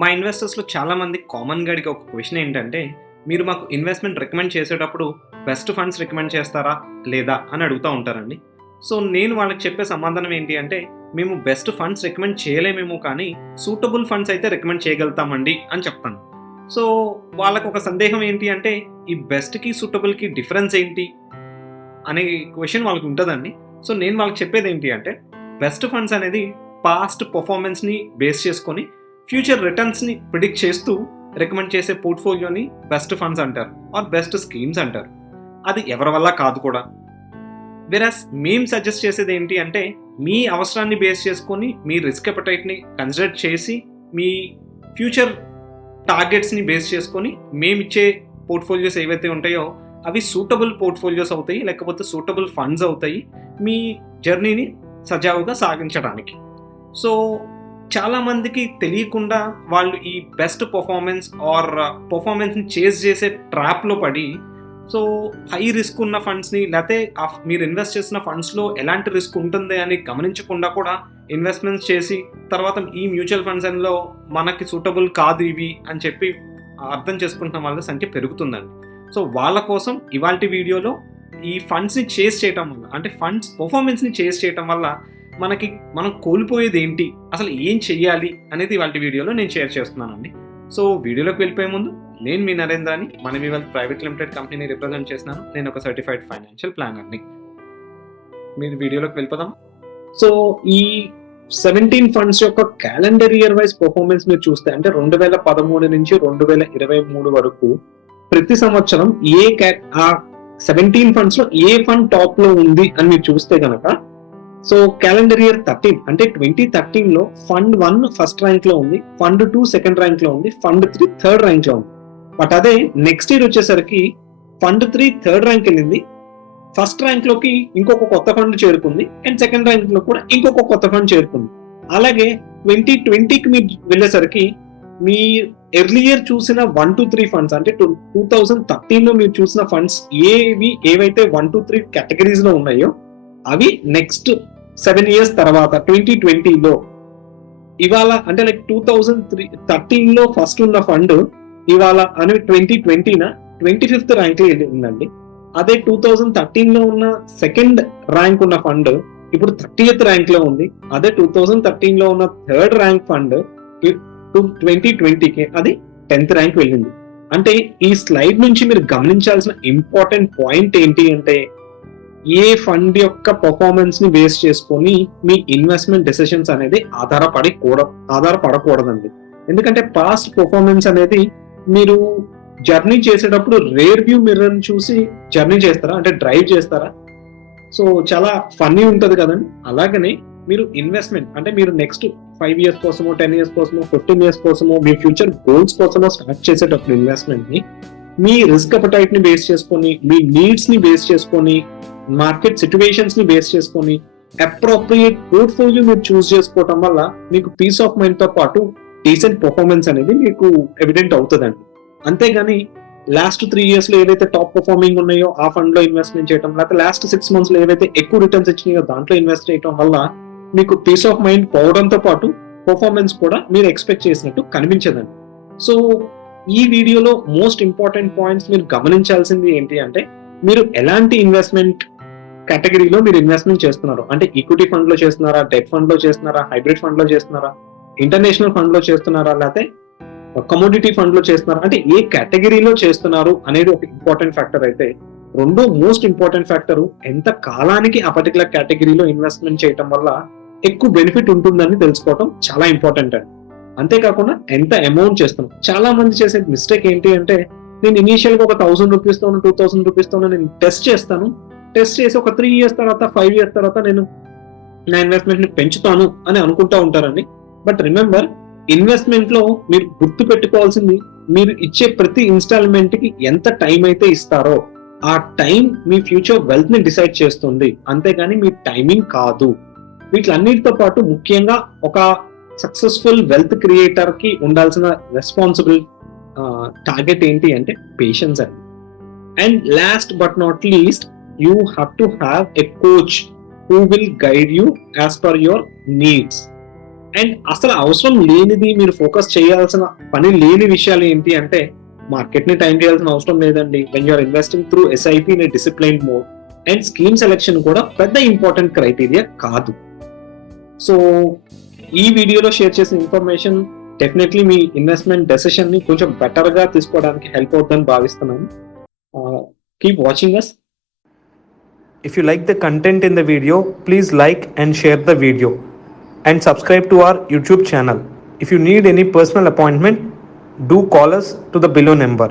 మా ఇన్వెస్టర్స్‌లో చాలామంది కామన్‌గా అడిగే ఒక క్వెషన్ ఏంటంటే, మీరు మాకు ఇన్వెస్ట్‌మెంట్ రికమెండ్ చేసేటప్పుడు బెస్ట్ ఫండ్స్ రికమెండ్ చేస్తారా? లేదా? అని అడుగుతా ఉంటారండి. సో, నేను వాళ్ళకి చెప్పే సమాధానం ఏంటి అంటే, మేము బెస్ట్ ఫండ్స్ రికమెండ్ చేయలేమేమో కానీ, సూటబుల్ ఫండ్స్ అయితే రికమెండ్ చేయగలుగుతామండి అని చెప్తాను. సో, వాళ్ళకొక సందేహం ఏంటి అంటే, ఈ బెస్ట్‌కి, సూటబుల్‌కి డిఫరెన్స్ ఏంటి? అనే క్వెషన్ వాళ్ళకుంటదండి. సో, నేను వాళ్ళకి చెప్పేదేంటి అంటే, బెస్ట్ ఫండ్స్ అనేది పాస్ట్ పెర్ఫార్మన్స్‌ని బేస్ చేసుకొని ఫ్యూచర్ రిటర్న్స్‌ని ప్రిడిక్ట్ చేస్తూ రికమెండ్ చేసే పోర్ట్‌ఫోలియోని బెస్ట్ ఫండ్స్ అంటారు. ఆర్ బెస్ట్ స్కీమ్స్ అంటారు. అది ఎవరి వల్ల కాదు కూడా. వెరాస్ మేము సజెస్ట్ చేసేది ఏంటి అంటే, మీ అవసరాన్ని బేస్ చేసుకొని, మీ రిస్క్ అపెటైట్‌ని కన్సిడర్ చేసి, మీ ఫ్యూచర్ టార్గెట్స్‌ని బేస్ చేసుకొని, మేమిచ్చే పోర్ట్‌ఫోలియోస్ ఏవైతే ఉంటాయో, అవి సూటబుల్ పోర్ట్‌ఫోలియోస్ అవుతాయి. లేకపోతే సూటబుల్ ఫండ్స్ అవుతాయి. మీ జర్నీని సజావుగా సాగించడానికి. సో, చాలామందికి తెలియకుండా వాళ్ళు ఈ బెస్ట్ పెర్ఫార్మన్స్ ఆర్ పెర్ఫార్మన్స్‌ని చేజ్ చేసే ట్రాప్‌లో పడి, సో, హై రిస్క్ ఉన్న ఫండ్స్‌ని లేతే మీరు ఇన్వెస్ట్ చేసిన ఫండ్స్‌లో ఎలాంటి రిస్క్ ఉంటుంది అని గమనించకుండా కూడా ఇన్వెస్ట్‌మెంట్స్ చేసి, తర్వాత ఈ మ్యూచువల్ ఫండ్స్‌లో మనకి సూటబుల్ కాదు ఇవి అని చెప్పి అర్థం చేసుకుంటున్న వాళ్ళ సంఖ్య పెరుగుతుందండి. సో, వాళ్ళ కోసం ఇవాల్టి వీడియోలో ఈ ఫండ్స్‌ని చేజ్ చేయటం వల్ల, అంటే ఫండ్స్ పెర్ఫార్మన్స్‌ని చేజ్ చేయటం వల్ల మనం కోల్పోయేదేంటి? అసలు ఏం చెయ్యాలి? అనేది ఇవాల్టి వీడియోలో నేను షేర్ చేస్తున్నానండి. సో, వీడియోలోకి వెళ్ళిపోయే ముందు నేను మీ నరేంద్రని మనవి వెల్త్ ప్రైవేట్ లిమిటెడ్ కంపెనీని రిప్రజెంట్ చేస్తున్నాను. నేను ఒక సర్టిఫైడ్ ఫైనాన్షియల్ ప్లానర్‌ని. మీరు వీడియోలోకి వెళ్ళిపోదాం. సో, ఈ 17 ఫండ్స్ యొక్క క్యాలెండర్ ఇయర్ వైస్ పెర్ఫార్మన్స్ మీరు చూస్తే, అంటే 2013 నుంచి 2023 వరకు ప్రతి సంవత్సరం ఆ 17 ఫండ్స్ లో ఏ ఫండ్ టాప్ లో ఉంది అని మీరు చూస్తే గనక, సో క్యాలెండర్ ఇయర్ 13 అంటే 2013 లో ఫండ్ 1 ఫస్ట్ ర్యాంక్ లో ఉంది, ఫండ్ 2 సెకండ్ ర్యాంక్ లో ఉంది, ఫండ్ 3 థర్డ్ ర్యాంక్ లో ఉంది. బట్ అదే నెక్స్ట్ ఇయర్ వచ్చేసరికి ఫండ్ 3 థర్డ్ ర్యాంక్ వెళ్ళింది, ఫస్ట్ ర్యాంక్ లోకి ఇంకొక కొత్త ఫండ్ చేరుకుంది, అండ్ సెకండ్ ర్యాంక్ లో కూడా ఇంకొక కొత్త ఫండ్ చేరుకుంది. అలాగే 2020కి మీరు వెళ్ళేసరికి మీ ఎర్లియర్ చూసిన 1 to 3 ఫండ్స్, అంటే 2013 లో మీరు చూసిన ఫండ్స్ ఏవైతే 1 to 3 కేటగిరీస్ లో ఉన్నాయో, అవి నెక్స్ట్ 7 years తర్వాత 2020లో ఇవాళ, అంటే లైక్ 2013 లో ఫస్ట్ ఉన్న ఫండ్ ఇవాళ అని 2020 25th ర్యాంక్ లో ఉందండి. అదే 2013 లో ఉన్న సెకండ్ ర్యాంక్ ఉన్న ఫండ్ ఇప్పుడు 30th ర్యాంక్ లో ఉంది. అదే 2013 లో ఉన్న థర్డ్ ర్యాంక్ ఫండ్ 2020కి అది 10th ర్యాంక్ వెళ్ళింది. అంటే ఈ స్లైడ్ నుంచి మీరు గమనించాల్సిన ఇంపార్టెంట్ పాయింట్ ఏంటి అంటే, ఏ ఫండ్ యొక్క పర్ఫార్మెన్స్ ని బేస్ చేసుకొని మీ ఇన్వెస్ట్మెంట్ డెసిషన్స్ అనేది ఆధారపడకూడదండి. ఎందుకంటే పాస్ట్ పర్ఫార్మెన్స్ అనేది మీరు జర్నీ చేసేటప్పుడు రేర్ వ్యూ మిర్రర్ చూసి జర్నీ చేస్తారా, అంటే డ్రైవ్ చేస్తారా? సో చాలా ఫన్నీ ఉంటది కదండి. అలాగనే మీరు ఇన్వెస్ట్మెంట్, అంటే మీరు నెక్స్ట్ 5 years కోసమో, 10 years కోసమో, 15 years కోసమో, మీ ఫ్యూచర్ గోల్స్ కోసమో స్టార్ట్ చేసేటప్పుడు ఇన్వెస్ట్మెంట్ ని మీ రిస్క్ అపెటైట్ ని బేస్ చేసుకొని, మీ నీడ్స్ ని బేస్ చేసుకొని, మార్కెట్ సిచ్యువేషన్స్ ని బేస్ చేసుకొని అప్రోప్రియేట్ పోర్ట్ఫోలియో మీరు చూస్ చేసుకోవటం వల్ల మీకు పీస్ ఆఫ్ మైండ్ తో పాటు డీసెంట్ పర్ఫార్మెన్స్ అనేది మీకు ఎవిడెంట్ అవుతుందండి. అంతేగాని లాస్ట్ 3 years లో ఏదైతే టాప్ పర్ఫార్మింగ్ ఉన్నాయో ఆ ఫండ్ లో ఇన్వెస్ట్మెంట్ చేయడం, లేకపోతే లాస్ట్ 6 months లో ఏవైతే ఎక్కువ రిటర్న్స్ ఇచ్చినాయో దాంట్లో ఇన్వెస్ట్ చేయడం వల్ల మీకు పీస్ ఆఫ్ మైండ్ పోవడంతో పాటు పర్ఫార్మెన్స్ కూడా మీరు ఎక్స్పెక్ట్ చేసినట్టు కనిపించదండి. సో ఈ వీడియోలో మోస్ట్ ఇంపార్టెంట్ పాయింట్స్ మీరు గమనించాల్సింది ఏంటి అంటే, మీరు ఎలాంటి ఇన్వెస్ట్మెంట్ కేటగిరీలో మీరు ఇన్వెస్ట్మెంట్ చేస్తున్నారు, అంటే ఈక్విటీ ఫండ్ లో చేస్తున్నారా, డెట్ ఫండ్ లో చేస్తున్నారా, హైబ్రిడ్ ఫండ్ లో చేస్తున్నారా, ఇంటర్నేషనల్ ఫండ్ లో చేస్తున్నారా, లేకపోతే కమోడిటీ ఫండ్ లో చేస్తున్నారా, అంటే ఏ కేటగిరీలో చేస్తున్నారు అనేది ఒక ఇంపార్టెంట్ ఫ్యాక్టర్ అయితే, రెండో మోస్ట్ ఇంపార్టెంట్ ఫ్యాక్టర్ ఎంత కాలానికి ఆ పర్టికులర్ కేటగిరీలో ఇన్వెస్ట్మెంట్ చేయడం వల్ల ఎక్కువ బెనిఫిట్ ఉంటుందని తెలుసుకోవడం చాలా ఇంపార్టెంట్ అండి. అంతేకాకుండా ఎంత అమౌంట్ చేస్తున్నాం. చాలా మంది చేసే మిస్టేక్ ఏంటి అంటే, నేను ఇనీషియల్ గా ఒక 1000 రూపీస్ తోనో 2000 రూపీస్ తోనో నేను టెస్ట్ చేస్తాను, టెస్ట్ చేసి ఒక 3 years తర్వాత 5 years తర్వాత నేను నా ఇన్వెస్ట్మెంట్ ని పెంచుతాను అని అనుకుంటా ఉంటారండి. బట్ రిమెంబర్, ఇన్వెస్ట్మెంట్ లో మీరు గుర్తు పెట్టుకోవాల్సింది, మీరు ఇచ్చే ప్రతి ఇన్స్టాల్మెంట్ కి ఎంత టైం అయితే ఇస్తారో ఆ టైం మీ ఫ్యూచర్ వెల్త్ ని డిసైడ్ చేస్తుంది, అంతేగాని మీ టైమింగ్ కాదు. వీటిలన్నిటితో పాటు ముఖ్యంగా ఒక సక్సెస్ఫుల్ వెల్త్ క్రియేటర్ కి ఉండాల్సిన రెస్పాన్సిబుల్ టార్గెట్ ఏంటి అంటే పేషెన్స్ అండి. And last but not least, you have to have a coach who will guide you as per your needs. And అసలు అవసరం లేనిది మీరు ఫోకస్ చేయాల్సిన పని లేని విషయాలు ఏంటి అంటే మార్కెట్ ని టైం చేయాల్సిన అవసరం లేదండి. When you're investing through SIP in discipline mode and scheme selection కూడా పెద్ద ఇంపార్టెంట్ క్రైటీరియా కాదు. సో ఈ వీడియోలో షేర్ చేసిన ఇన్ఫర్మేషన్ డెఫినెట్లీ మీ ఇన్వెస్ట్మెంట్ డెసిషన్ ని కొంచెం బెటర్ గా తీసుకోవడానికి హెల్ప్ అవుతుందని భావిస్తున్నాను. Keep watching us. If you like the content in the video, please like and share the video and subscribe to our YouTube channel. If you need any personal appointment, do call us to the below number.